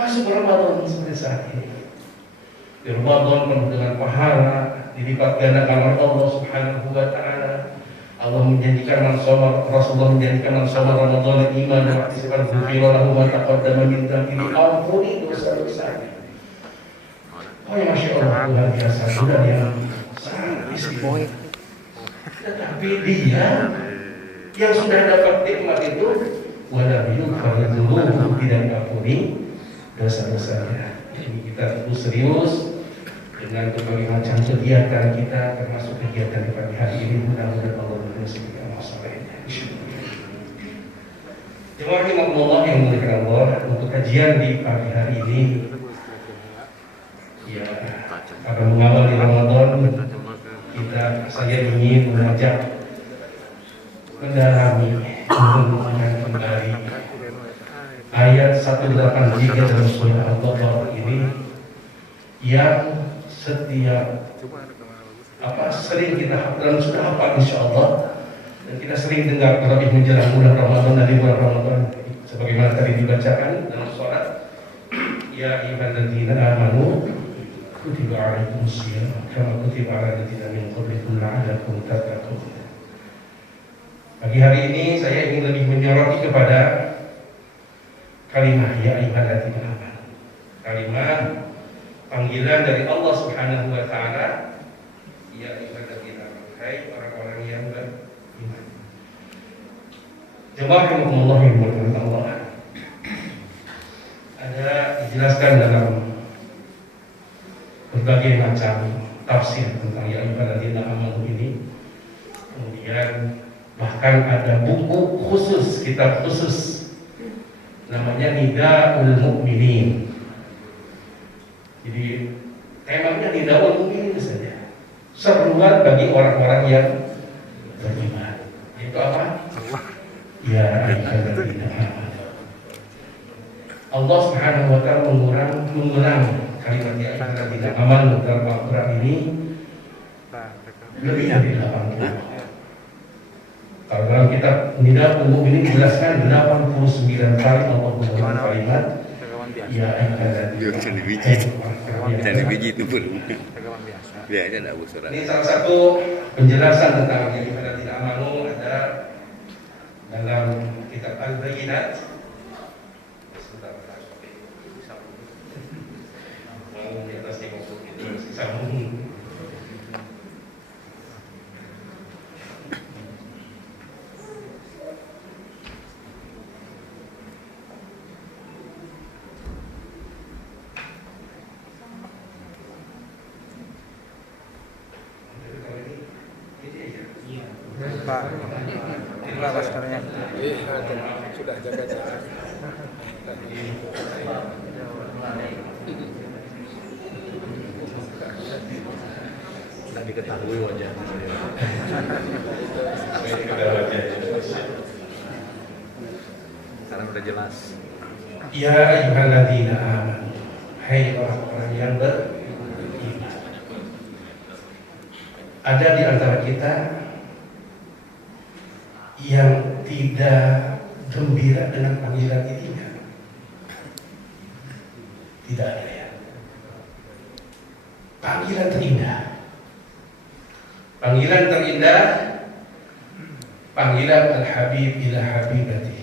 masuk Ramadan seperti saat ini. Di Ramadan penuh dengan pahala, dilipat gandakan oleh Allah Subhanahu wa taala. Allah menjanjikan man shoma, Rasulullah menjanjikan man shoma Ramadan iman wa ihtisaban ghufira lahu ma taqaddama min dhanbihi, ampuni dosa-dosanya. Oh ya, Masya Allah, luar biasa, sudah yang sangat istimewa. Tetapi dia yang sudah dapat nikmat itu walam yughfar dzunubuhu, tidak diampuni dosa-dosanya. Jadi kita perlu serius dengan berbagai macam kegiatan kita, termasuk kegiatan di pagi hari ini. Mudah-mudahan Allah menunjukkan masalahnya. Jemaah rahimakumullah yang dimuliakan Allah, untuk kajian di pagi hari ini, ya, pada mengawali Ramadan, saya ingin mengajak mendalami, merenungkan kembali ayat 183 dalam surah Al-Baqarah ini yang setiap sering kita dan sudah hafal insyaallah, dan kita sering dengar terlebih menjelang bulan Ramadan dan di bulan Ramadan sebagaimana tadi dibacakan dalam sholat, ya ayyuhalladzina amanu kutiba alaikumusiyam kama kutiba alal ladzina min qablikum la'allakum tattaqun. Pagi hari ini saya ingin lebih menyoroti kepada kalimat ya ayyuhalladzina amanu, kalimat panggilan dari Allah Subhanahu wa taala, ya ayyuhalladzina amanu, hai orang-orang yang beriman. Jemaah rahimakumullah yang dimuliakan Allah, ada dijelaskan dalam berbagai macam tafsir tentang ya ayyuhalladzina amanu ini. Kemudian bahkan ada buku khusus, kitab khusus namanya Nidaul Mu'minin. Jadi temanya Nidaul Mu'minin saja, seruan bagi orang-orang yang beriman. Itu apa? Ya ayyuhalladzina amanu. Allah Subhanahu wa taala mengulang kalimat ya ayyuhalladzina amanu dalam Al-Qur'an ini lebih dari 80. Kalau dalam kitab Nidaul Mu'minin dijelaskan 89 kali Allah menggunakan kalimat ya ayyuhalladzina amanu. Bisa dibiji itu pun. Biasanya enggak usah. Ini salah satu penjelasan tentang ya ayyuhalladzina amanu ada dalam kitab Al-Bayyinat. Di atas 50 itu masih sambung. Pak, inilah pastornya. Sudah jaga-jaga. Tak diketahui wajahnya. Sekarang udah jelas. Ya ayyuhalladzina amanu, hai orang-orang yang beriman. Ada di antara kita yang tidak gembira dengan panggilan ini kan? Tidak ada ya. Panggilan terindah, panggilan terindah, panggilan Al-Habib ila Habibati,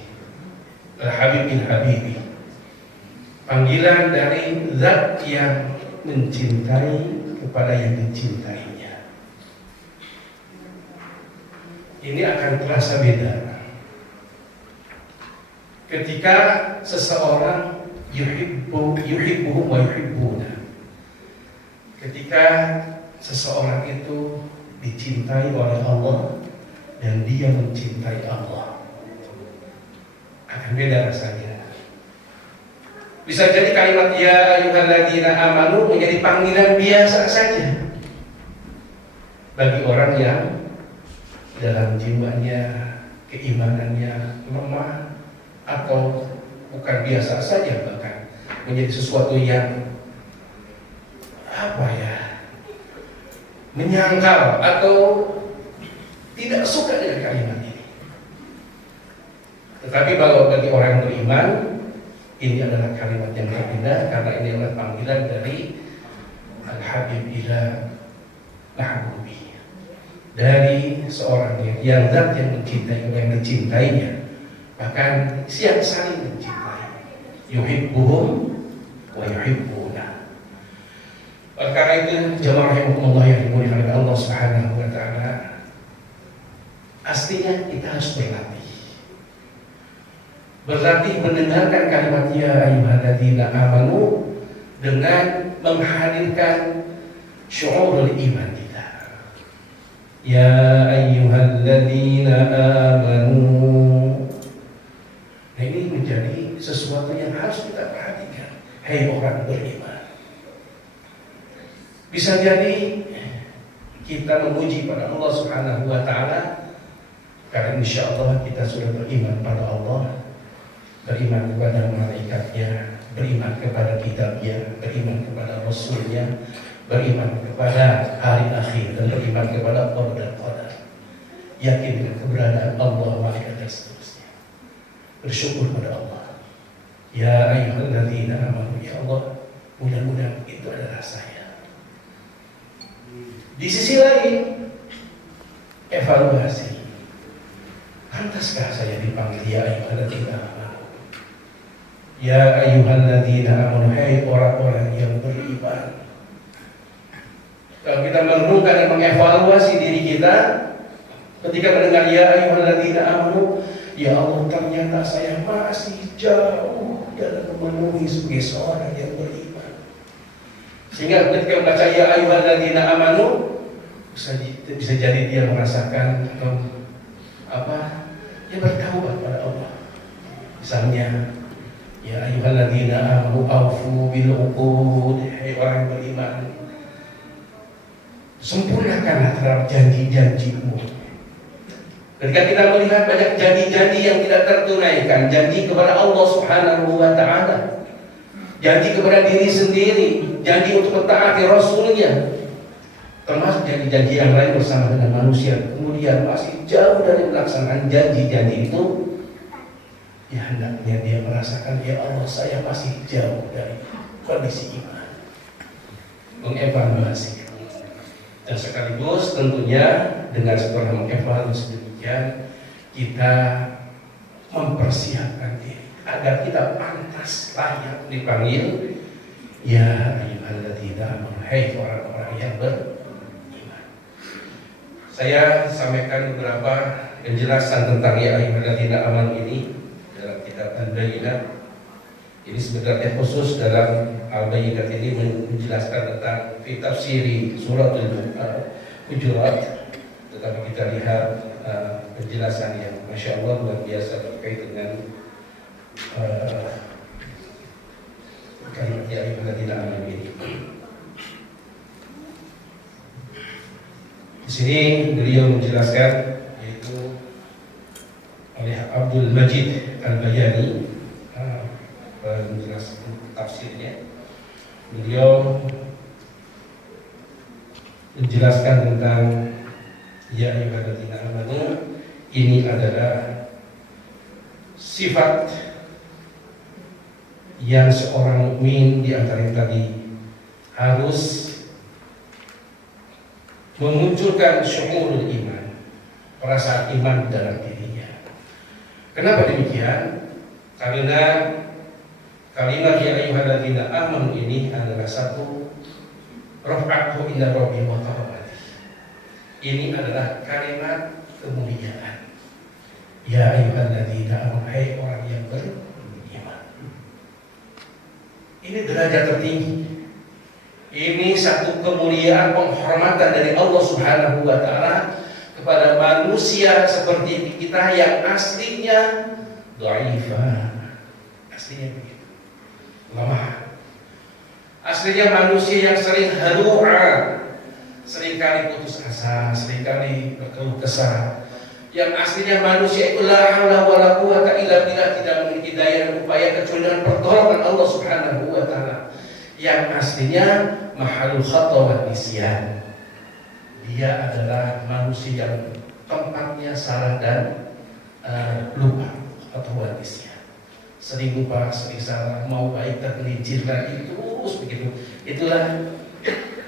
Al-Habib ila Habibi, panggilan dari zat yang mencintai kepada yang dicintainya. Ini akan terasa beda ketika seseorang yuhibbuhum wa yuhibbuna. Ketika seseorang itu dicintai oleh Allah dan dia mencintai Allah, akan beda rasanya. Bisa jadi kalimat ya ayyuhalladzina amanu menjadi panggilan biasa saja bagi orang yang dalam jiwanya, keimanannya lemah atau bukan biasa saja, bahkan menjadi sesuatu yang menyangkal atau tidak suka dengan kalimat ini. Tetapi kalau bagi orang yang beriman, Ini adalah kalimat yang berbeda karena ini adalah panggilan dari Al-Habib ila Mahbubi, dari seorang yang zat yang mencintai orang yang dicintainya, bahkan siap saling mencintai. Yuhibbuhum wa yuhibbuna. Perkara itu jamaah rahimakumullah yang dimuliakan oleh Allah Subhanahu wa taala, aslinya kita harus berlatih mendengarkan kalimat ya ayyuhalladzina amanu dengan menghadirkan syu'urul iman kita. Ya ayyuhalladzina amanu. Nah, ini menjadi sesuatu yang harus kita perhatikan. Hai orang beriman. Bisa jadi kita memuji pada Allah Subhanahu wa taala karena insya Allah kita sudah beriman pada Allah, beriman kepada malaikatnya, beriman kepada kitabnya, beriman kepada rasulnya, beriman kepada hari akhir, dan beriman kepada qadar, yakin dengan keberadaan Allah, malaikat dan seterusnya. Bersyukur pada Allah. Ya ayyuhalladzina amanu, ya Allah, mudah-mudahan itu adalah saya. Di sisi lain, evaluasi. Pantaskah saya dipanggil ya ayyuhalladzina amanu? Ya ayyuhalladzina amanu, hai orang-orang yang beriman. Kalau kita merenungkan dan mengevaluasi diri kita ketika mendengar ya ayyuhalladzina amanu, ya Allah, ternyata saya masih jauh dalam memenuhi sebagai seorang yang beriman. Sehingga ketika membaca ya ayyuhalladzina amanu, bisa jadi dia merasakan dia bertaubat pada Allah. Misalnya ya ayyuhalladzina amanu aufu bil uqud, hai orang yang beriman, sempurnakanlah terhadap janji-janjimu. Ketika kita melihat banyak janji-janji yang tidak tertunaikan, janji kepada Allah Subhanahu wa taala, janji kepada diri sendiri, janji untuk mentaati Rasulnya, termasuk janji-janji yang lain bersama dengan manusia, kemudian masih jauh dari pelaksanaan janji-janji itu, ya hendaknya dia merasakan ya Allah, saya masih jauh dari kondisi iman. Mengevaluasi. Dan sekaligus tentunya dengan setelah mengevaluasi demikian, kita mempersiapkan diri agar kita pantas layak dipanggil ya ayyuhalladzina amanu, hai orang-orang yang beriman. Saya sampaikan beberapa penjelasan tentang ya ayyuhalladzina amanu ini dalam kitab Al-Bayyinah. Ini sebenarnya khusus dalam Al-Bayyinah ini menjelaskan tentang fi tafsiri suratul Hujurat, tetapi kita lihat penjelasan yang Masya Allah luar biasa terkait dengan kalimat ya ayyuhalladzina amanu ini. Di sini beliau menjelaskan, yaitu oleh Abdul Majid Al-Bayani, menjelaskan tafsirnya. Beliau menjelaskan tentang ya ayyuhalladzina amanu, ini adalah sifat yang seorang mukmin di antara yang tadi harus memunculkan syu'urul iman, perasaan iman dalam dirinya. Kenapa demikian? Karena kalimat ya ayyuhalladzina amanu ini adalah satu rafa'tu ila rabbi wa karamati. Ini adalah kalimat kemuliaan. Ya ayyuhalladzina amanu, hai orang yang beriman. Ini derajat tertinggi. Ini satu kemuliaan, penghormatan dari Allah Subhanahu wa taala kepada manusia seperti kita yang aslinya dhaifah. Aslinya begitu. Lemah. Aslinya manusia yang sering halu'a, seringkali putus asa, seringkali berkeluh kesah. Yang aslinya manusia itu la haula wala quwata illa billah, tidak memiliki daya dan upaya kecuali dengan pertolongan Allah Subhanahu wa taala. Yang aslinya mahalul khata wa nisyan. Dia adalah manusia yang tempatnya salah dan lupa atau nisyan. sering lupa, sering salah, mau baik tergelincir lagi terus begitu. Itulah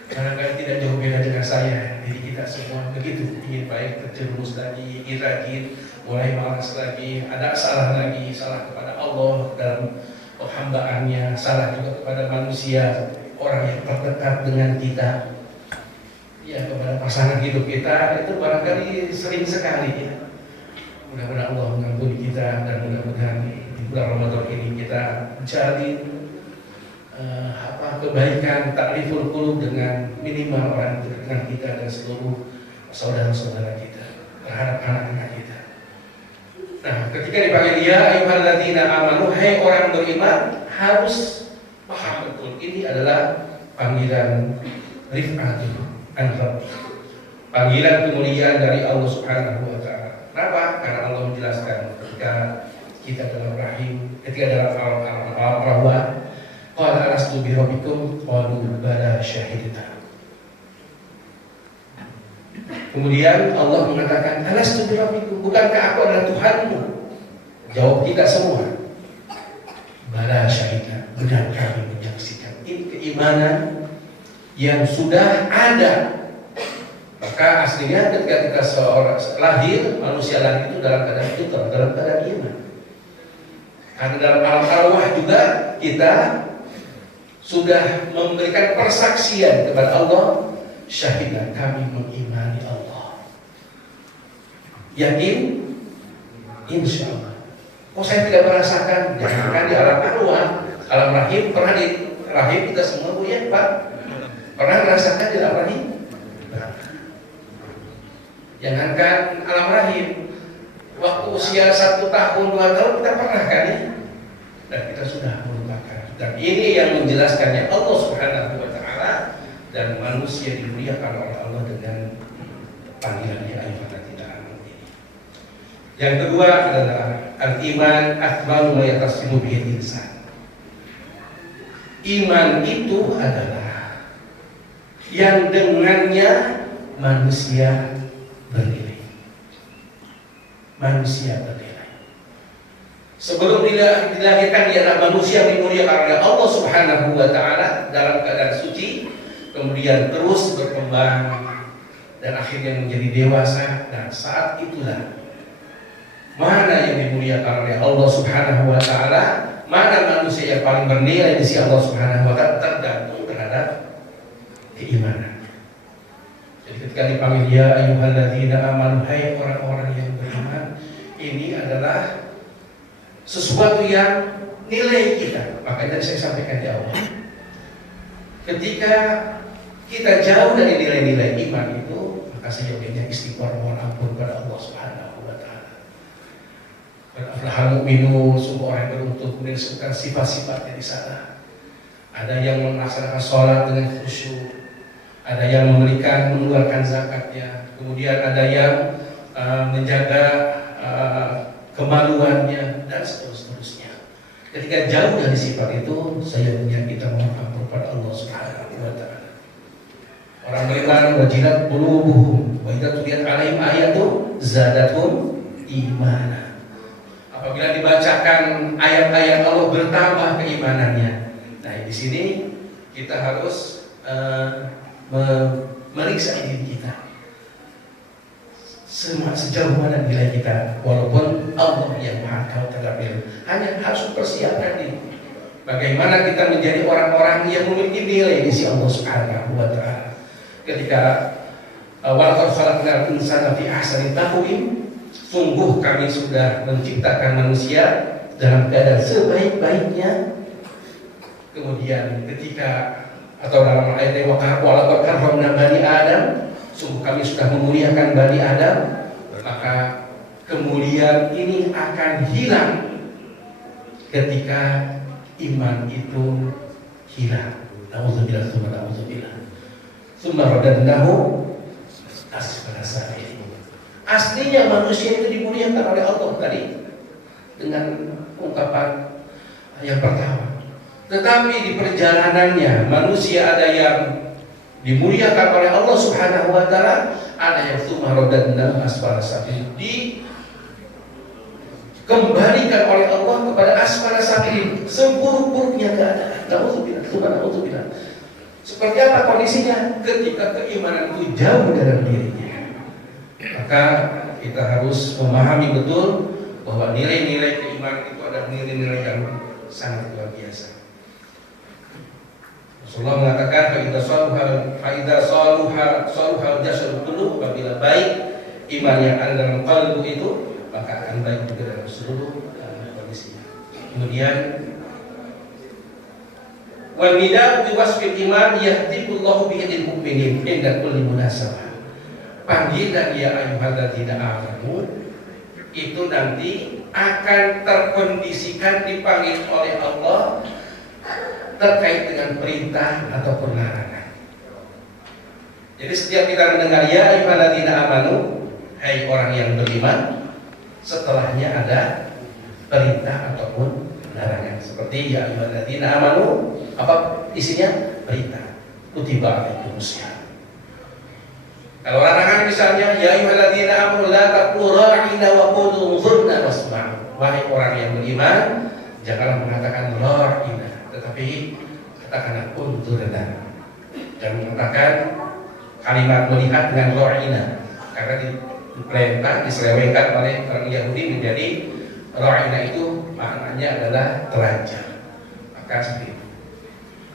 barangkali tidak jauh beda dengan saya. Jadi kita semua begitu, ingin baik terjerumus lagi, ingin rajin, mulai malas lagi, ada salah lagi, salah kepada Allah dalam hambaannya, salah juga kepada manusia, orang yang terdekat dengan kita, ya kepada pasangan hidup kita, itu barangkali sering sekali ya. Mudah-mudahan Allah mengampuni kita dan mudah-mudahan di bulan Ramadan ini kita jalin kebaikan takriful qulub dengan minimal orang dengan kita dan seluruh saudara-saudara kita terhadap anak-anak kita. Nah, ketika dipanggil ya ayyuhalladzina amanu, hai orang beriman, harus paham betul ini adalah panggilan rif'atul anfar, panggilan kemuliaan dari Allah Subhanahu wa taala. Kenapa? Karena Allah menjelaskan ketika kita dalam rahim, ketika dalam alam rahwah, qala alastu bi rabbikum qalu bala syahidna. Kemudian Allah mengatakan alastu bi rabbikum, bukankah aku adalah Tuhanmu? Jawab kita semua, bala syahidna, benar kami menyaksikan. Ini keimanan yang sudah ada. Maka aslinya ketika kita seorang lahir, manusia lahir itu dalam keadaan fitrah, dalam keadaan iman. Karena dalam alam arwah juga kita sudah memberikan persaksian kepada Allah, syahidah kami mengimani Allah. Yakin? Insya Allah. Oh saya tidak merasakan, jangan di alam arwah, alam rahim, pernah di rahim kita semua Bu ya Pak? Pernah merasakan di alam rahim? Jangankan alam rahim, waktu usia 1 tahun, 2 tahun kita pernah kan ya? Dan kita sudah melupakan. Dan ini yang menjelaskannya Allah Subhanahu wa taala, dan manusia dimuliakan oleh Allah dengan panggilannya ayyuhalladzina amanu ini. Yang kedua adalah al-iman akmalu ma yatasimu bihi insan. Iman itu adalah yang dengannya manusia bernilai. Manusia bernilai. Sebelum dilahirkan dia adalah manusia dimuliakan oleh Allah Subhanahu wa taala dalam keadaan suci, kemudian terus berkembang dan akhirnya menjadi dewasa. Dan saat itulah mana yang dimuliakan oleh Allah Subhanahu wa taala, mana manusia yang paling bernilai di sisi Allah Subhanahu wa taala, tergantung terhadap keimanan. Jadi ketika dipanggil ya ayyuhalladzina amanu, hai orang-orang yang beriman, ini adalah sesuatu yang nilai kita. Makanya saya sampaikan di awal, ketika kita jauh dari nilai-nilai iman itu, maka seyogianya istighfar, mohon ampun kepada Allah Subhanahu wa taala. Aflahal mu'minun, sungguh orang yang beruntung. Kemudian disebutkan sifat-sifatnya di sana. Ada yang melaksanakan sholat dengan khusyuk, ada yang mengeluarkan zakatnya, kemudian ada yang menjaga kemaluannya dan seterusnya. Ketika jauh dari sifat itu, saya punya kita mohon ampun kepada Allah Subhanahu wa taala. Orang beriman wajilat qulubuhum wa idza tuliyat alaihim ayatu zadathum imana. Apabila dibacakan ayat-ayat Allah, bertambah keimanannya. Nah, di sini kita harus meriksa diri kita, sejauh mana nilai kita. Walaupun Allah yang Maha Tahu terhadap ilmu, hanya harus persiapkan diri. Bagaimana kita menjadi orang-orang yang memiliki nilai di sisi Allah Subhanahu wa taala. Ketika walaqad khalaqnal insana fi ahsani taqwim, sungguh kami sudah menciptakan manusia dalam keadaan sebaik-baiknya. Kemudian ketika atau dalam ayat yang walaqad karramna bani Adam, sungguh kami sudah memuliakan bani Adam, maka kemuliaan ini akan hilang ketika iman itu hilang. Nauzubillah tsumma nauzubillah. Tsumma radadnahu asfala safilin. Aslinya manusia itu dimuliakan oleh Allah tadi dengan ungkapan yang pertama. Tetapi di perjalanannya manusia ada yang dimuliakan oleh Allah Subhanahu wa taala, ada yang tsumma radadnahu asfala safilin, dikembalikan oleh Allah kepada asmana safilin, seburuk-buruknya keadaan. Na'udzubillah. Seperti apa kondisinya ketika keimanan itu jauh dalam dirinya? Maka kita harus memahami betul bahwa nilai-nilai keimanan itu adalah nilai-nilai yang sangat luar biasa. Rasulullah mengatakan faida saluhal jasad kullu, apabila baik iman yang ada dalam qalbu itu, maka akan baik juga dalam seluruh kondisinya. Kemudian wal nida'u bi wasfil iman yahdibullahu bihi lil mu'minin inda kulli munasabah. Panggilan ya ayyuhalladzina amanu itu nanti akan terkondisikan dipanggil oleh Allah terkait dengan perintah ataupun larangan. Jadi setiap kita mendengar ya ayyuhalladzina amanu, hai orang yang beriman, setelahnya ada perintah ataupun larangan. Seperti ya ayyuhalladzina amanu, apa isinya? Perintah. Kutiba alaikumussyam. Kalau larangan misalnya ya ayyuhalladzina amanu la taqulu ra'ina wa qulu unzurna wasma'u. Wahai orang yang beriman, janganlah mengatakan ra'ina, tetapi katakanlah unzurna. Jangan mengatakan kalimat melihat dengan ra'ina, karena diperintah diselewengkan oleh orang Yahudi menjadi ra'ina itu maknanya adalah telanjang. Maka seperti itu.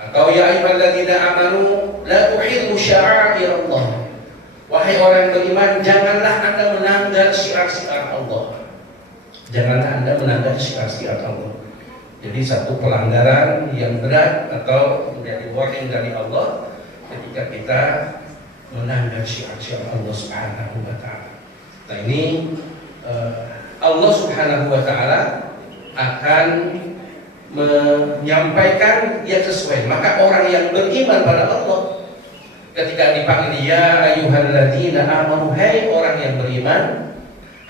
Atau ya ayyuhalladzina amanu la tuhillu sya'airallah. Wahai orang beriman, janganlah Anda melanggar syiar-syiar Allah. Janganlah Anda melanggar syiar-syiar Allah. Jadi satu pelanggaran yang berat atau menjadi warning dari Allah ketika kita melanggar syiar-syiar Allah Subhanahu wa taala. Nah, ini Allah Subhanahu wa taala akan menyampaikan yang sesuai. Maka orang yang beriman pada Allah ketika dipanggil ya ayyuhalladzina amanu, hai orang yang beriman,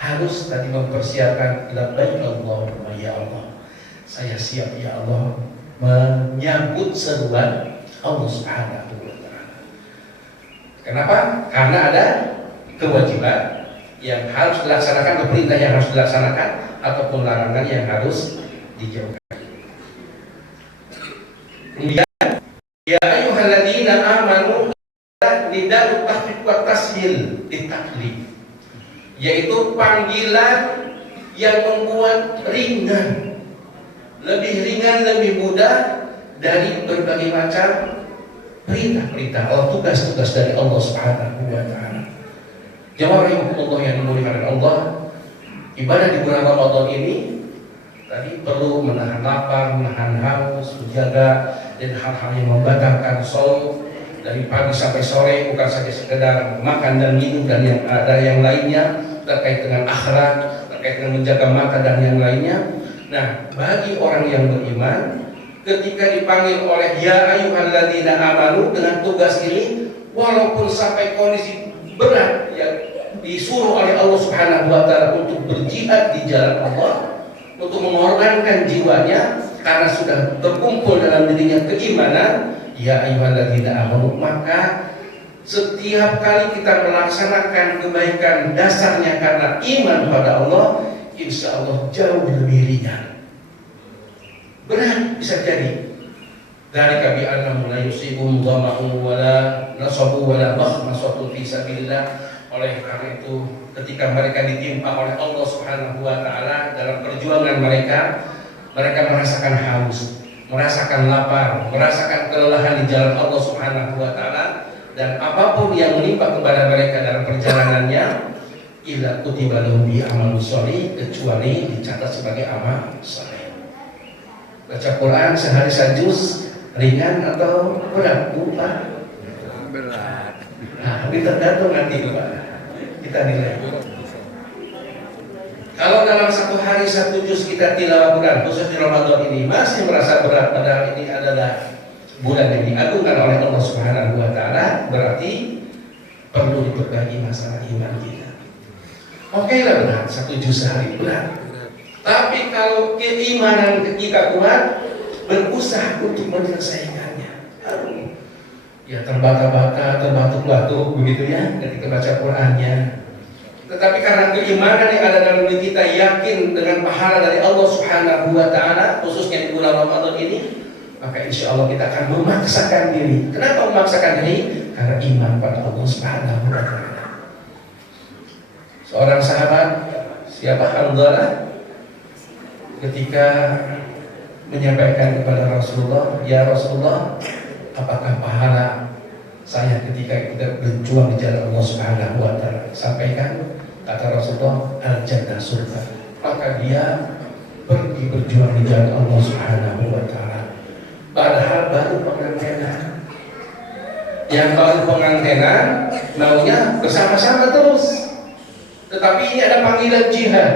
harus tadi mempersiapkan labbaik Allahumma ya Allah, saya siap ya Allah menyambut seruan Allah Subhanahu wa taala. Kenapa? Karena ada kewajiban yang harus dilaksanakan, perintah yang harus dilaksanakan ataupun larangan yang harus dijauhkan. Kemudian ya ayyuhalladzina amanu nida'u tahqiq wa tashil ditaklif, yaitu panggilan yang membuat ringan, lebih mudah dari berbagai macam perintah-perintah atau tugas-tugas dari Allah Subhanahu wa taala. Jamaah rahimahullah yang dimuliakan Allah, ibadah di bulan Ramadan ini tadi perlu menahan lapar, menahan haus, menjaga dan hal-hal yang membatalkan shaum dari pagi sampai sore, bukan saja sekedar makan dan minum dan yang ada yang lainnya terkait dengan akhlak, terkait dengan menjaga mata dan yang lainnya. Nah, bagi orang yang beriman, ketika dipanggil oleh ya ayyuhalladzina amanu dengan tugas ini, walaupun sampai kondisi berat yang disuruh oleh Allah Subhanahu wa taala untuk berjihad di jalan Allah, untuk mengorbankan jiwanya karena sudah terkumpul dalam dirinya keimanan, ya ayyuhalladzina amanu, maka setiap kali kita melaksanakan kebaikan dasarnya karena iman pada Allah, insya Allah jauh lebih ringan. Berat bisa jadi. Dari kabi annahum la yusibum dhama'u wala nasabu wala makhmasatu fi sabilillah. Oleh karena itu, ketika mereka ditimpa oleh Allah Subhanahu wa taala dalam perjuangan mereka merasakan haus, merasakan lapar, merasakan kelelahan di jalan Allah Subhanahu wa taala, dan apapun yang menimpa kepada mereka dalam perjalanannya, illa kutiba lahum bi amalus shalih, kecuali dicatat sebagai amal saleh. Baca Quran sehari sajuz ringan atau berat? Berat. Nah, ini tergantung nanti Pak, kita nilai. Kalau dalam satu hari satu juz kita tilawah Quran, khusus di Ramadan ini masih merasa berat, padahal ini adalah bulan yang diagungkan oleh Allah Subhanahu wa taala, berarti perlu diperbaiki masalah iman kita. Oke lah, berat satu juz sehari berat. Tapi kalau keimanan kita kuat, berusaha untuk menyelesaikannya. Ya terbata-bata, terbatuk-batuk begitu ya ketika baca Qurannya. Tetapi karena keimanan yang ada dalam diri kita, yakin dengan pahala dari Allah Subhanahu wa taala, khususnya di bulan Ramadan ini, maka insya Allah kita akan memaksakan diri. Kenapa memaksakan diri? Karena iman pada Allah Subhanahu wa taala. Seorang sahabat, siapa, Hamdalah, ketika menyampaikan kepada Rasulullah, "Ya Rasulullah, apakah pahala saya ketika kita berjuang di jalan Allah Subhanahu wa taala?" Sampaikan, kata Rasulullah, "Al-jannah, surga." Maka dia pergi berjuang di jalan Allah Subhanahu wa taala. Padahal baru pengantinan. Yang baru pengantinan maunya bersama-sama terus. Tetapi ini ada panggilan jihad.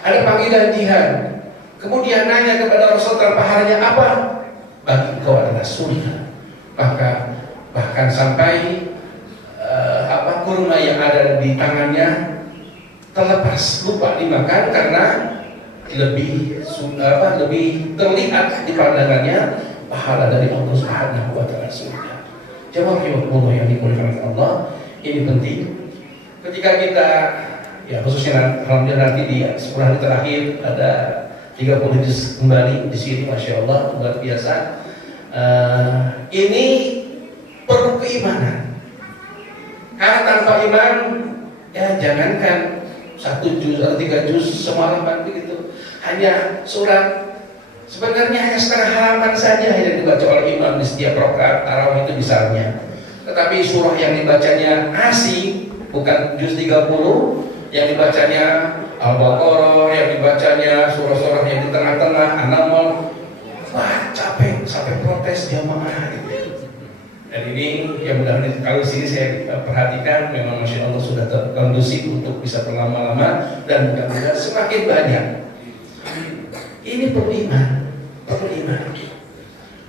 Ada panggilan jihad. Kemudian nanya kepada Rasulullah, pahalanya apa? Bagi engkau adalah surga. Maka bahkan sampai kurma yang ada di tangannya terlepas, lupa dimakan karena lebih terlihat di pandangannya pahala dari Allah Subhanahu wa taala surga. Jamaah yang dimuliakan Allah, ini penting. Ketika kita, ya khususnya alhamdulillah nanti di 10 hari terakhir ada 30 juz kembali di sini, masya Allah, luar biasa. Ini perlu keimanan. Karena tanpa iman, ya jangankan 1 juz atau 3 juz semalaman begitu, hanya surat, sebenarnya hanya setengah halaman saja yang dibaca oleh imam di setiap rakaat tarawih itu misalnya. Tetapi surah yang dibacanya asing, bukan juz 30, yang dibacanya Al-Baqarah, yang dibacanya surah-surah yang di tengah-tengah, An-Naml, wah capek sampai protes jamaah gitu. Dan ini yang mudah-mudahan kalau di sini saya perhatikan memang masya Allah sudah terkondusif untuk bisa berlama-lama dan mudah-mudahan semakin banyak. Ini perlu iman, perlu iman.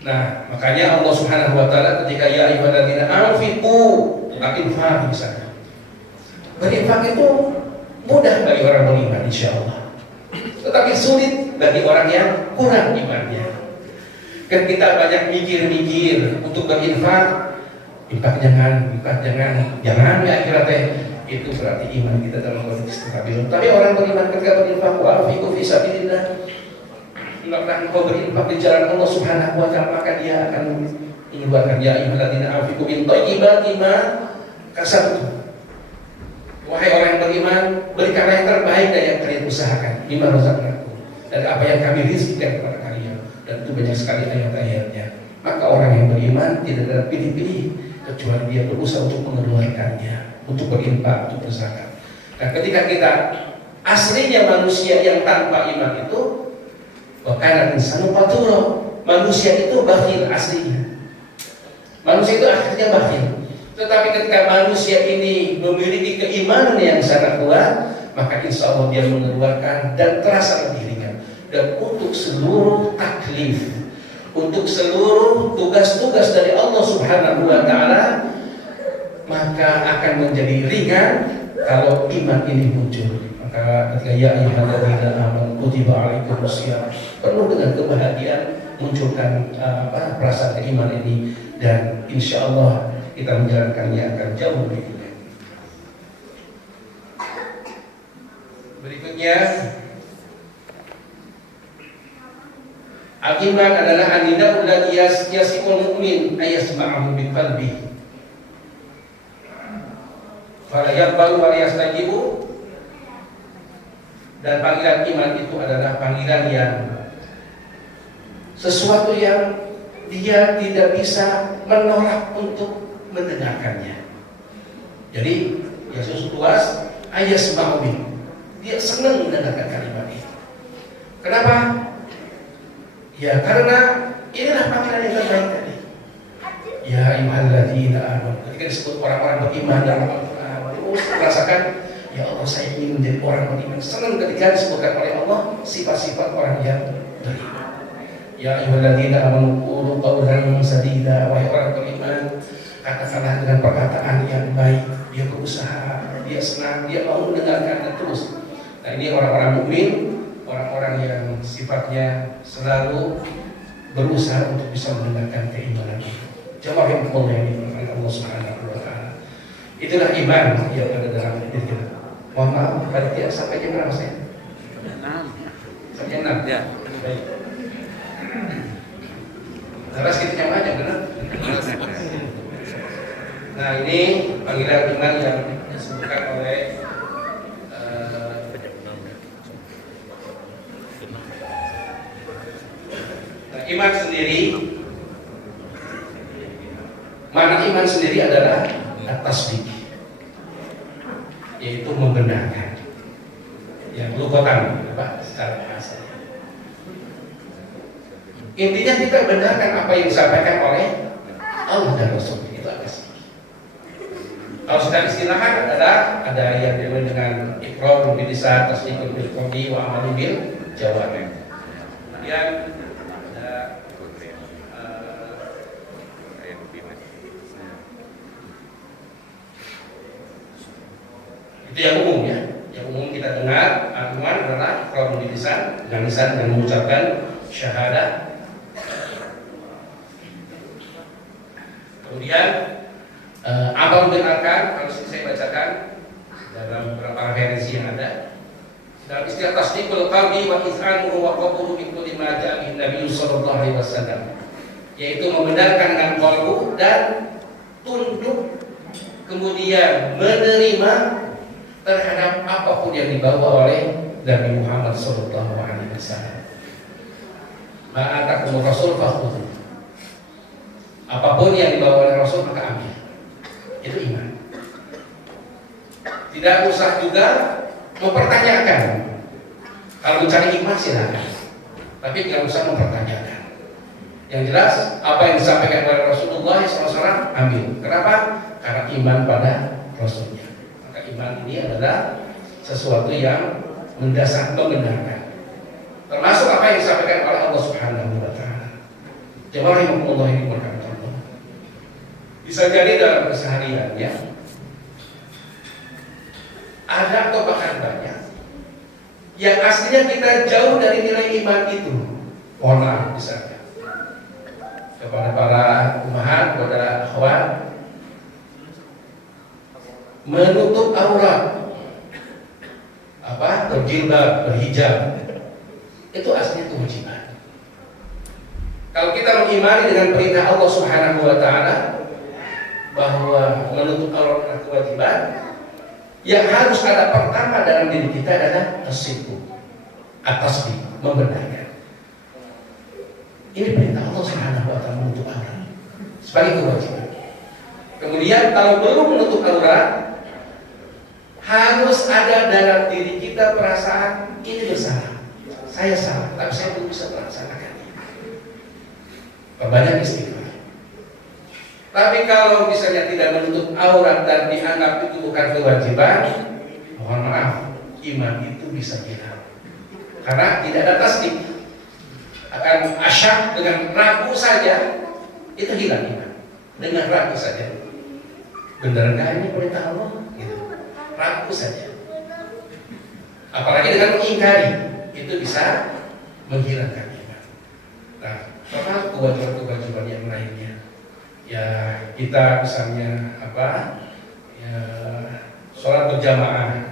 Nah, makanya Allah Subhanahu wa taala ketika ya ayyuhalladzina anfiqu, infak misalnya. Berinfak itu mudah bagi orang beriman insyaallah. Tetapi sulit bagi orang yang kurang imannya. Kan kita banyak mikir-mikir untuk berinfak, infak jangan ya akhirnya itu berarti iman kita dalam kondisi stabil. Tapi orang beriman ketika berinfak, wa anfiqu fi sabilillah, hendaklah engkau berinfak di jalan Allah Subhanahu wa taala, maka dia akan mengeluarkan ya ayyuhalladzina anfiqu min thayyibati ma kasabtum. Wahai orang yang beriman, berikanlah yang terbaik dari yang kalian usahakan, mimma razaqnakum, dari apa yang kami rizkikan kepada kalian. Dan itu banyak sekali ayat-ayatnya. Maka orang yang beriman tidak ada pilih-pilih, kecuali dia berusaha untuk mengeluarkannya, untuk berinfak, untuk berzakat. Nah, ketika kita aslinya manusia yang tanpa iman itu, bahkan insanu qatura, manusia itu bakhil aslinya. Manusia itu akhirnya bakhil. Tetapi ketika manusia ini memiliki keimanan yang sangat kuat, maka insya Allah dia mengeluarkan dan terasa lebih ringan. Dan untuk seluruh taklif, untuk seluruh tugas-tugas dari Allah Subhanahu wa taala, maka akan menjadi ringan kalau iman ini muncul. Maka ketika ya ayyuhalladzina amanu kutiba alaikumusiyam, penuh dengan kebahagiaan munculkan perasaan keimanan ini, dan insya Allah kita menjalankannya akan jauh lebih ringan. Berikutnya, al-iman adalah an-nida'u alladhi yasiqul mu'min ayasma'ahu bi qalbihi fala yaqbalu wa yastajibu. Dan panggilan iman itu adalah panggilan yang sesuatu yang dia tidak bisa menolak untuk mendengarkannya. Jadi Yesus luas ayasma'u bi, dia senang mendengarkan kalimat itu. Kenapa? Ya karena inilah panggilan yang terbaik tadi. Ya ayyuhalladzina amanu, ketika disebut orang-orang beriman dalam Al-Quran, terus merasakan ya Allah saya ingin menjadi orang beriman. Senang ketika disebutkan oleh Allah sifat-sifat orang yang beriman. Ya ayyuhalladzina amanu qulu qawlan sadida, wahai orang beriman, katakanlah dengan perkataan yang baik. Dia berusaha, dia senang, dia mau mendengarkan terus. Nah ini orang-orang mukmin, orang-orang yang sifatnya selalu berusaha untuk bisa mendengarkan keimanan itu. Jamaah yang dimuliakan Allah Subhanahu wa taala. Itulah iman yang ada dalam diri kita. Mohon maaf, panitia sampai jam berapa saya? 6. Sampai jam 6? Ya. Baik. Terus kita nyampe aja, benar? Nah, ini panggilan iman yang disebutkan oleh iman sendiri. Makna iman sendiri adalah at-tasdiq, yaitu membenarkan. Yang lughatan, Pak, secara bahasa. Intinya kita benarkan apa yang disampaikan oleh Allah dan Rasul. Itu at-tasdiq. Kalau secara istilahan adalah ada yang dimulai dengan iqrar bil lisan, tasdiqun bil qalbi wa amalun bil jawarih. Kemudian itu yang umum ya. Yang umum kita dengar iman adalah iqrar bil lisan, dengan lisan dan mengucapkan syahadat. Kemudian amal bil arkan, kalau saya bacakan dalam beberapa referensi yang ada. Dalam istilah tasdiqul qalbi wa iz'anuhu wa qabulu min kulli ma ja'a bihi Nabi sallallahu alaihi wasallam, yaitu membenarkan dengan qalbu dan tunduk, kemudian menerima terhadap apapun yang dibawa oleh Nabi Muhammad sallallahu alaihi wasallam. Ma'atakum rasul fakhudhu. Apapun yang dibawa oleh Rasul maka ambil. Itu iman. Tidak usah juga mempertanyakan. Kalau mencari iman silakan, tapi tidak usah mempertanyakan. Yang jelas apa yang disampaikan oleh Rasulullah SAW ambil. Kenapa? Karena iman pada Rasulnya. Maka iman ini adalah sesuatu yang mendasar, membenarkan. Termasuk apa yang disampaikan oleh Allah Subhanahu Wa Taala. Jawahirullah ini berkata. Bisa jadi dalam keseharian ya, ada atau bahkan banyak yang aslinya kita jauh dari nilai iman itu. Mohon maaf misalnya kepada para umahat, kepada akhwat, menutup aurat, berjilbab, berhijab, itu aslinya kewajiban. Kalau kita mengimani dengan perintah Allah Subhanahu Wa Taala bahwa menutup aurat adalah kewajiban, yang harus ada pertama dalam diri kita adalah tasdiq, at-tasdiq, membenarkan. Ini perintah Allah Subhanahu Wa Taala menutup aurat sebagai kewajiban. Kemudian kalau belum menutup aurat, harus ada dalam diri kita perasaan ini bersalah, saya salah, tapi saya belum bisa melaksanakannya. Perbanyak istighfar. Tapi kalau misalnya tidak menutup aurat dan dianggap itu bukan kewajiban, mohon maaf, iman itu bisa hilang. Karena tidak ada tasdik. Akan asyak dengan ragu saja, itu hilang iman. Dengan ragu saja. Benar nggak ini perintah Allah? Gitu. Ragu saja. Apalagi dengan mengingkari, itu bisa menghilangkan iman. Nah, apa kewajiban-kewajiban yang lainnya? Ya kita misalnya ya, sholat berjamaah,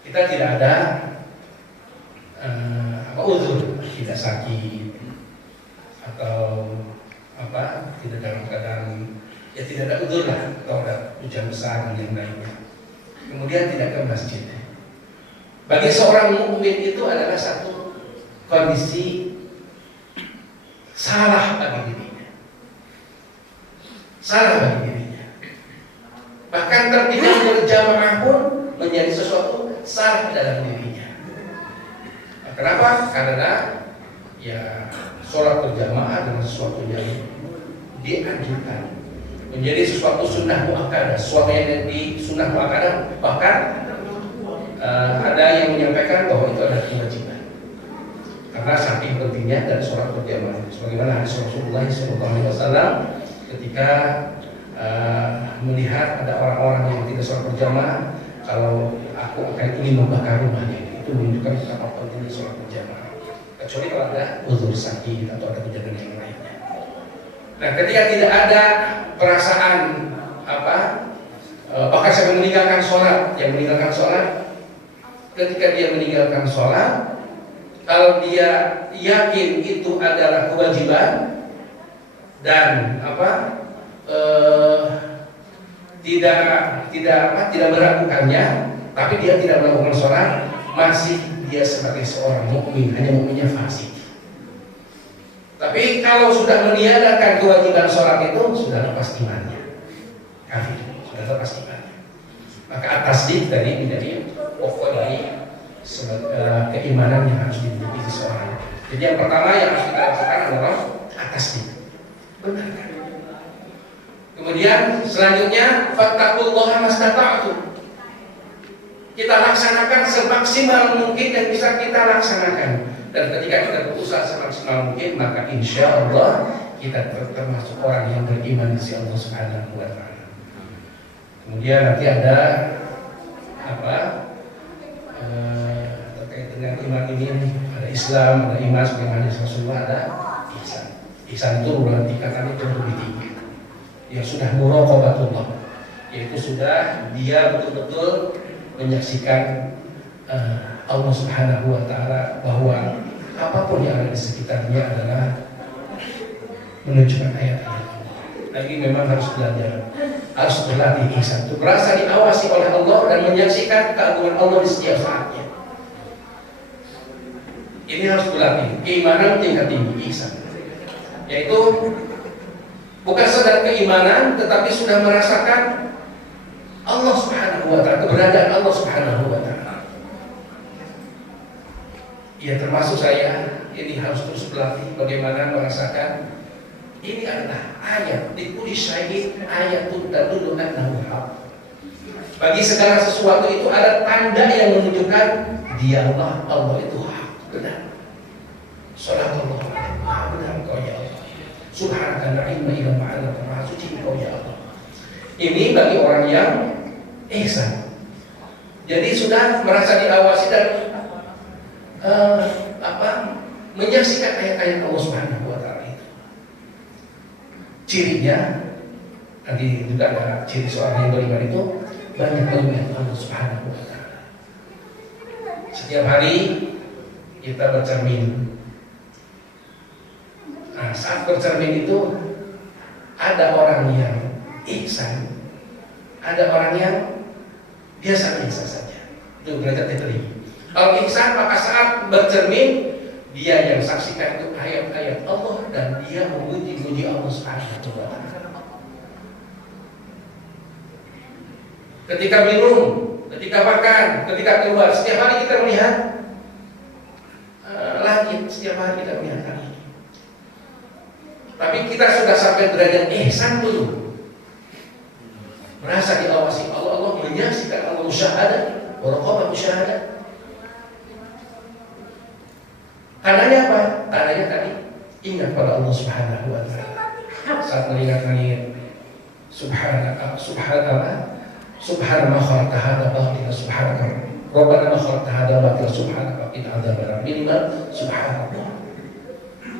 kita tidak ada uzur, tidak sakit atau tidak dalam keadaan ya tidak ada uzur lah, atau ada hujan besar dan yang lainnya. Kemudian tidak ke masjid. Bagi seorang mukmin itu adalah satu kondisi salah bagi dirinya. Salah bagi dirinya. Bahkan terpilih berjamaah pun menjadi sesuatu salah dalam dirinya. Kenapa? Karena ya sholat berjamaah adalah sesuatu yang dianjurkan, menjadi sesuatu sunnah muakkadah, sesuatu yang di sunnah muakkadah. Bahkan ada yang menyampaikan bahwa itu adalah kewajiban. Karena saking pentingnya dari sholat berjamaah. Sebagaimana hadis Rasulullah SAW ketika melihat ada orang-orang yang tidak sholat berjamaah, kalau aku akan ingin membakar rumahnya. Itu menunjukkan betapa pentingnya sholat berjamaah. Kecuali kalau ada uzur sakit atau ada kejadian yang lainnya. Nah, ketika tidak ada perasaan bahkan sampai meninggalkan sholat. Yang meninggalkan sholat, ketika dia meninggalkan sholat, kalau dia yakin itu adalah kewajiban dan tidak meragukannya, tapi dia tidak melakukan sholat, masih dia sebagai seorang mukmin, hanya mukminnya fasik. Tapi kalau sudah meniadakan kewajiban sholat itu, sudah lepas imannya, kafir, sudah lepas imannya. Maka at-tasdiq tadi menjadi pokok dari keimanan yang harus dimiliki seseorang. Jadi yang pertama yang harus kita lakukan adalah at-tasdiq, benarkan. Kemudian selanjutnya fattaqullaha mastata'tum. Kita laksanakan semaksimal mungkin yang bisa kita laksanakan. Dan ketika kita berusaha semaksimal mungkin, maka insya Allah kita termasuk orang yang beriman di Allah Subhanahu wa Ta'ala. Kemudian nanti ada terkait dengan iman ini, ada Islam, ada iman sebagaimana Rasulullah, ada ihsan. Ihsan itu merupakan tingkatannya itu lebih tinggi. Yang sudah muraqabatullah, yaitu sudah dia betul-betul menyaksikan Allah Subhanahu wa Ta'ala, bahwa apapun yang ada di sekitarnya adalah menunjukkan ayat-ayat Allah. Lagi memang harus belajar, harus berlatih ihsan itu merasa diawasi oleh Allah dan menyaksikan keagungan Allah di setiap saatnya. Ini harus berlatih keimanan tingkat tinggi, ihsan, yaitu bukan sekedar keimanan, tetapi sudah merasakan Allah Subhanahu wa Ta'ala, keberadaan Allah Subhanahu wa Ta'ala. Ya, termasuk saya ini harus terus berlatih bagaimana merasakan ini adalah ayat di kulli syai'in ayatun tadullu annahu haq. Bagi segala sesuatu itu ada tanda yang menunjukkan dialah Allah itu hak, benar. Shadaqallahu benar Engkau ya Allah. Subhanaka la ilma illa ma 'allamtana, maha suci Engkau ya Allah. Ini bagi orang yang ihsan. Jadi sudah merasa diawasi dan menyaksikan ayat-ayat Allah Subhanahu wa Ta'ala itu. Cirinya nanti juga ada ciri seorang yang beriman itu banyak mengingat Allah Subhanahu wa Ta'ala. Setiap hari kita bercermin. Nah, saat bercermin itu ada orang yang ihsan, ada orang yang biasa-biasa saja. Itu derajat yang tinggi. Kalau ihsan, maka saat bercermin dia yang saksikan itu ayat-ayat Allah dan dia memuji-muji Allah Subhanahu wa Ta'ala. Ketika minum, ketika makan, ketika keluar, setiap hari kita melihat langit, setiap hari kita melihat langit. Tapi kita sudah sampai derajat ihsan belum? Merasa diawasi Allah, Allah menyaksikan, Allah musyahadah, waraqabah musyahadah. Tandanya apa? Tandanya tadi ingat pada Allah Subhanahu wa Ta'ala. Saat melihat langit, subhanaka ma khalaqta hadza batila, subhanaka rabbana ma khalaqta hadza batila, subhanaka qina adzabannar, minimal subhanallah.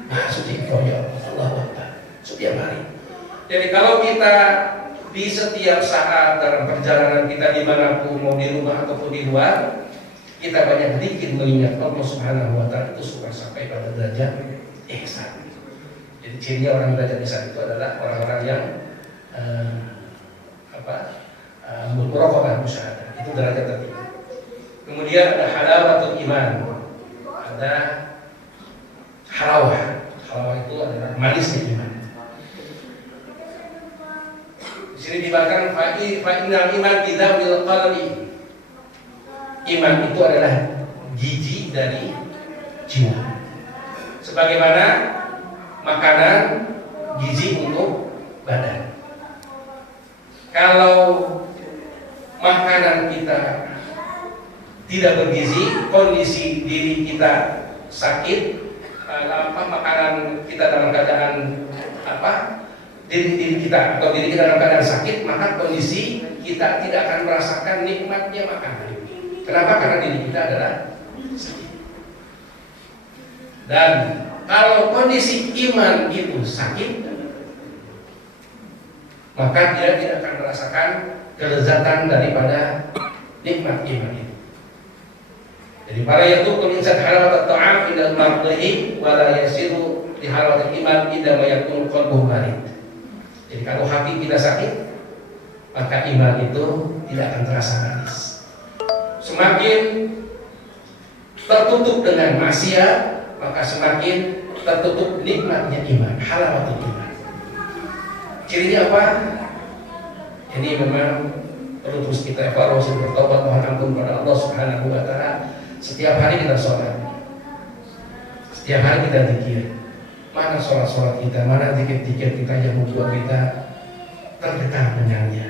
Maha suci Engkau ya Allah, Allahu Akbar. Setiap hari. Jadi kalau kita di setiap saat dalam perjalanan kita dimanapun, mau di rumah ataupun di luar, kita banyak zikir mengingat Allah Subhanahu wa Ta'ala, itu sudah sampai pada derajat ihsan. Jadi cirinya orang derajat ihsan itu adalah orang-orang yang muraqabah musyahadah, itu derajat tertinggi. Kemudian ada halawatul iman, ada halawah. Halawah itu adalah manisnya iman. Di sini dibahkan fa'innal iman bidzawil qalbi. Iman itu adalah gizi dari jiwa. Sebagaimana makanan gizi untuk badan. Kalau makanan kita tidak bergizi, kondisi diri kita sakit, makanan kita dalam keadaan diri kita atau diri kita dalam keadaan sakit, maka kondisi kita tidak akan merasakan nikmatnya makanan. Kenapa? Karena diri kita adalah sakit. Dan kalau kondisi iman itu sakit, maka dia tidak akan merasakan kelezatan daripada nikmat iman itu. Jadi para yatuqul insan halawat at-ta'am ila mardihi wa la yasiru di halawat iman idza ma yakunu qalbuhu barid. Jadi kalau hati kita sakit, maka iman itu tidak akan terasa manis. Semakin tertutup dengan maksiat, maka semakin tertutup nikmatnya iman, halawatul iman. Cirinya apa? Ini memang perlu terus kita evaluasi, bertobat, mohon ampun kepada Allah Subhanahu wa Ta'ala. Setiap hari kita sholat, setiap hari kita zikir. Mana sholat kita, mana zikir-zikir kita yang membuat kita terdekat dengannya.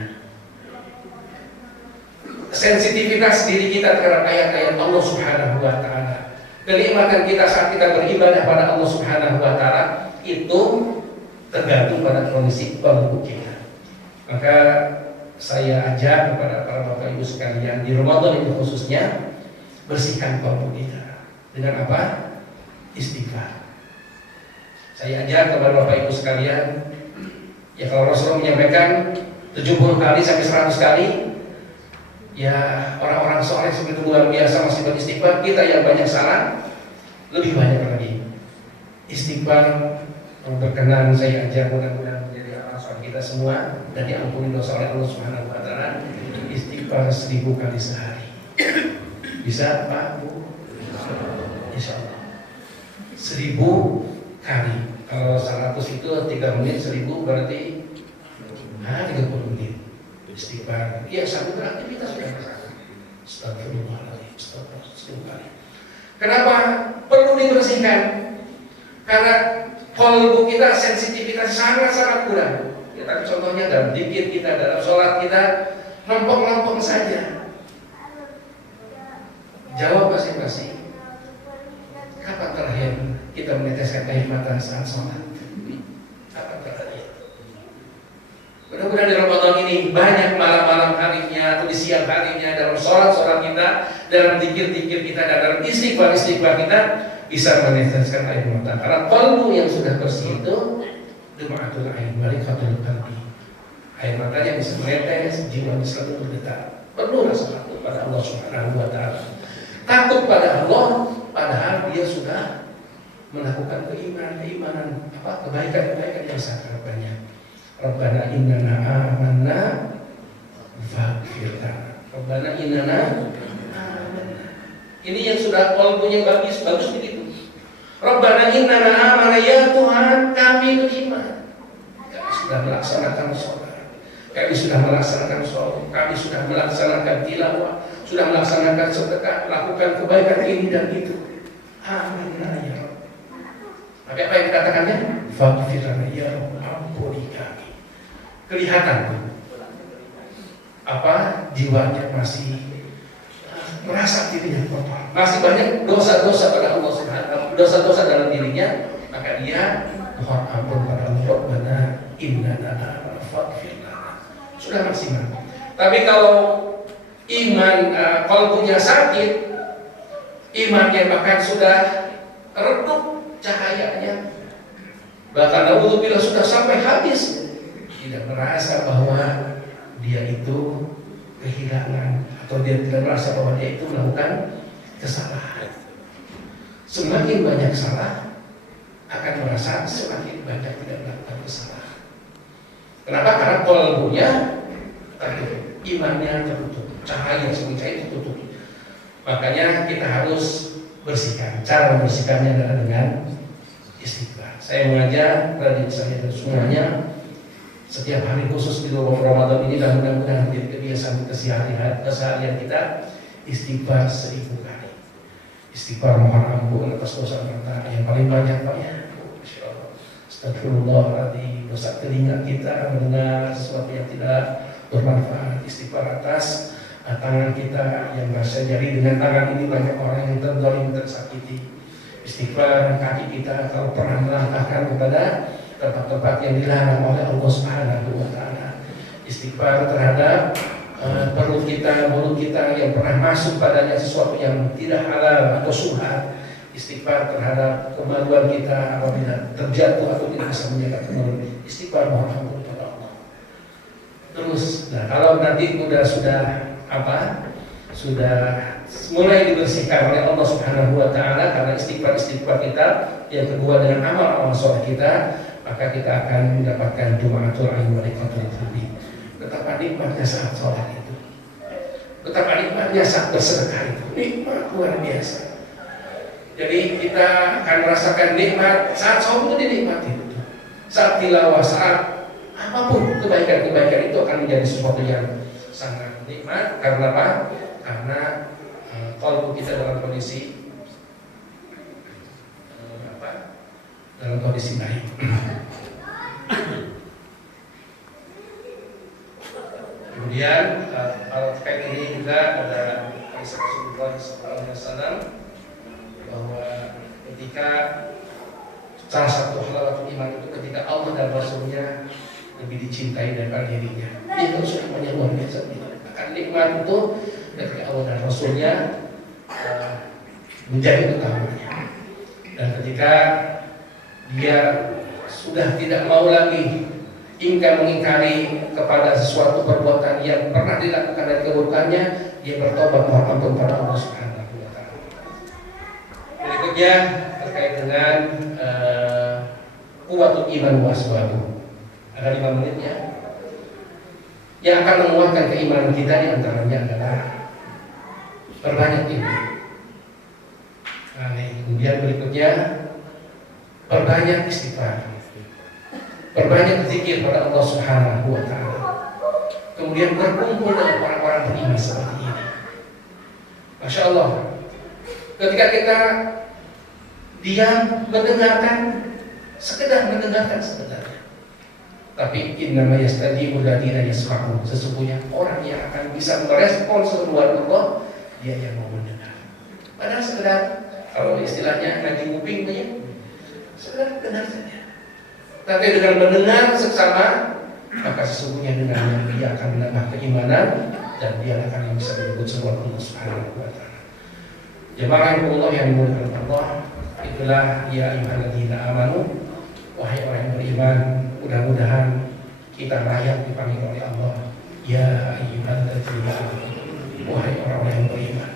Sensitivitas diri kita terhadap ayat-ayat Allah Subhanahu wa Ta'ala, kenikmatan kita saat kita beribadah pada Allah Subhanahu wa Ta'ala itu tergantung pada kondisi qalbu kita. Maka saya ajak kepada para bapak ibu sekalian di Ramadan ini khususnya, bersihkan qalbu kita dengan apa? Istighfar. Saya ajak kepada bapak ibu sekalian, ya kalau Rasulullah menyampaikan 70 kali sampai 100 kali, ya orang-orang soleh sebegitu luar biasa masih beristighfar. Kita yang banyak salah, lebih banyak lagi istighfar. Yang berkenan saya ajak mudah-mudahan menjadi alasan kita semua dan diampuni dosa oleh Allah Subhanahu wa Ta'ala. Istighfar 1000 kali sehari. Bisa Pak Bu? Insya Allah 1000 kali. Kalau 100 itu 3 menit, 1000 berarti 30 menit istighfar. Ya satu beraktivitas sudah masalah. Astagfirullahaladzim, astagfirullah 10 kali. Kenapa perlu dibersihkan? Karena qalbu kita sensitivitas sangat-sangat kurang. Ya, tapi contohnya dalam zikir kita, dalam sholat kita, lempeng-lempeng saja. Jawab masing-masing. Kapan terakhir kita meneteskan air mata saat sholat? Kapan terakhir? Mudah-mudahan di Ramadan ini banyak malam-malam harinya atau di siang harinya dalam sholat-sholat kita, dalam zikir-zikir kita, dan dalam istighfar-istighfar kita bisa meneteskan air mata. Karena qalbu yang sudah bersih itu dum'atul ain, malikatul qalbi. Air matanya bisa menetes, jiwa selalu bergetar. Perlu rasa takut pada Allah Subhanahu wa Ta'ala. Takut pada Allah padahal dia sudah melakukan keimanan, kebaikan-kebaikan yang sangat banyak. Rabbana innana amanna faghfir lana. Rabbana innana amanna. Ini yang sudah qalbunya bagus begitu. Rabbana innana amanna, ya Tuhan kami beriman. Kami sudah melaksanakan sholat, kami sudah melaksanakan sholat, kami sudah melaksanakan tilawah, sudah melaksanakan sedekah, melakukan kebaikan ini dan itu. Amanna ya Rabb. Tapi apa yang dikatakannya? Faghfir lana ya Rabb, ampuni kami. Kelihatan apa jiwanya masih merasa dirinya kotor, masih banyak dosa-dosa pada Allah Subhanahu, dosa-dosa dalam dirinya, maka dia mohon ampun pada Allah. Rabbana innana faghfir lana. Sudah maksimal. Tapi kalau iman qalbunya sakit, imannya bahkan sudah redup cahayanya, bahkan naudzubillah sudah sampai habis, tidak merasa bahwa dia itu kehilangan, atau dia tidak merasa bahwa dia itu melakukan kesalahan. Semakin banyak salah, akan merasa semakin banyak tidak melakukan kesalahan. Kenapa? Karena qalbunya tertutup, imannya tertutup, cahaya itu tertutup. Makanya kita harus bersihkan. Cara membersihkannya adalah dengan istighfar. Saya mengajak pada diri saya dan semuanya, setiap hari khusus di Ramadan ini, dan mudah-mudahan menjadi kebiasaan keseharian kita, istighfar 1000 kali. Istighfar mohon ampun atas dosa kita yang paling banyak Pak ya. Masyaallah. Astagfirullahaladzim. Dosa telinga kita mendengar sesuatu yang tidak bermanfaat. Istighfar atas tangan kita yang bahasa jari, dengan tangan ini banyak orang yang terzalim, tersakiti. Istighfar kaki kita kalau pernah melangkahkan kepada tempat-tempat yang dilarang oleh Allah Subhanahu wa Ta'ala. Istighfar terhadap perut kita, mulut kita yang pernah masuk padanya sesuatu yang tidak halal atau syubhat. Istighfar terhadap kemaluan kita apabila terjatuh atau tidak bisa menjaga kemaluan. Istighfar mohon ampun kepada Allah. terus. Nah, kalau nanti sudah mulai dibersihkan oleh Allah Subhanahu wa taala karena istighfar kita, yang kedua dengan amal soleh kita, maka kita akan mendapatkan Jum'atul Ain wa Lailatul Qadri. Betapa nikmatnya saat sholat itu, betapa nikmatnya saat bersedekah itu, nikmat luar biasa. Jadi kita akan merasakan nikmat saat sholat itu, dinikmati itu. Saat tilawah, saat apapun kebaikan-kebaikan itu akan menjadi sesuatu yang sangat nikmat. Karena apa? Karena kalbu kita dalam kondisi baik. Kemudian terkait ini juga ada kisah Rasulullah SAW bahwa ketika salah satu halawatul iman itu ketika Allah dan Rasulnya lebih dicintai daripada dirinya. Itu semuanya luar biasa. Akan nikmat itu ketika Allah dan Rasulnya menjadi utamanya. Dan ketika dia sudah tidak mau lagi mengingkari kepada sesuatu perbuatan yang pernah dilakukan dan keburukannya, dia bertobat mohon ampun pada Allah Subhanahu wa taala. Berikutnya terkait dengan kuwatul iman waswadu. Ada 5 menitnya. Yang akan menguatkan keimanan kita di antaranya adalah perbanyak ilmu. Nah, kemudian berikutnya perbanyak istighfar, perbanyak zikir pada Allah Subhanahu wa taala. Kemudian berkumpul dengan orang-orang beriman seperti ini. Masya Allah. Ketika kita diam mendengarkan, sekedar mendengarkan sebenarnya. Tapi innama yastajibul ladzina yasma'un. Sesungguhnya orang yang akan bisa merespons seruan Allah, dia yang mau mendengar. Padahal sekedar, kalau istilahnya ngaji kuping ya, sekedar dengar saja. Tapi dengan mendengar seksama, maka sesungguhnya dengannya dia akan menambah keimanan dan dia akan bisa menyebut seruan Allah Subhanahu wa taala. Jemaah Allah yang dimuliakan Allah, itulah ya ayyuhalladzina amanu, wahai orang yang beriman, mudah-mudahan kita layak dipanggil oleh Allah ya ayyuhalladzina amanu, wahai orang-orang yang beriman.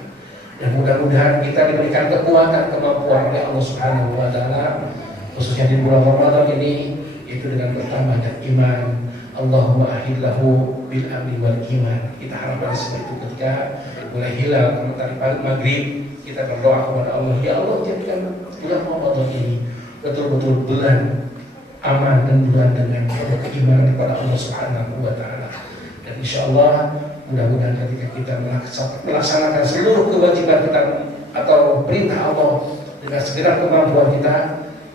Dan mudah-mudahan kita diberikan kekuatan, kemampuan oleh Allah Subhanahu wa taala, khususnya di bulan Ramadan ini, itu dengan bertambahnya iman. Allahumma ahillahu bil amni wal iman. Kita harapkan seperti itu ketika mulai hilal matahari maghrib, kita berdoa kepada Allah, ya Allah jadikan bulan Ramadan ini betul-betul bulan aman dan bulan dengan penuh keimanan kepada Allah Subhanahu wa taala. Dan insyaallah mudah-mudahan ketika kita melaksanakan seluruh kewajiban kita atau perintah Allah dengan segala kemampuan kita,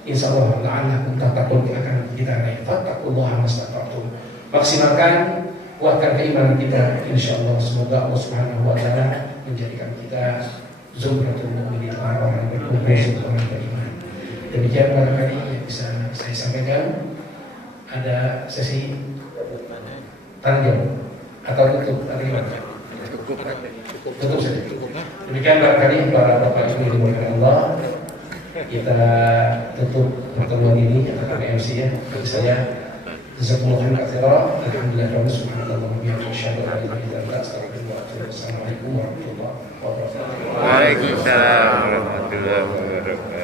insyaallah la'allakum tattaqun akan kita naik. Fattaqullaha mastata'tum. Maksimalkan, kuatkan keimanan kita, insyaallah. Semoga Allah Subhanahu wa taala menjadikan kita zumratul mu'minin, orang-orang yang berkumpul orang beriman. Demikian barangkali yang bisa saya sampaikan. Ada sesi tanya jawab atau tutup atau gimana? Tutup saja. Demikian barangkali para bapak ibu yang dimuliakan Allah, kita tutup pertemuan ini akan MC ya. Bagi saya jazakumullahu khairan. Alhamdulillah rabbil alamin. Assalamualaikum warahmatullahi wabarakatuh. Waalaikumsalam warahmatullahi wabarakatuh.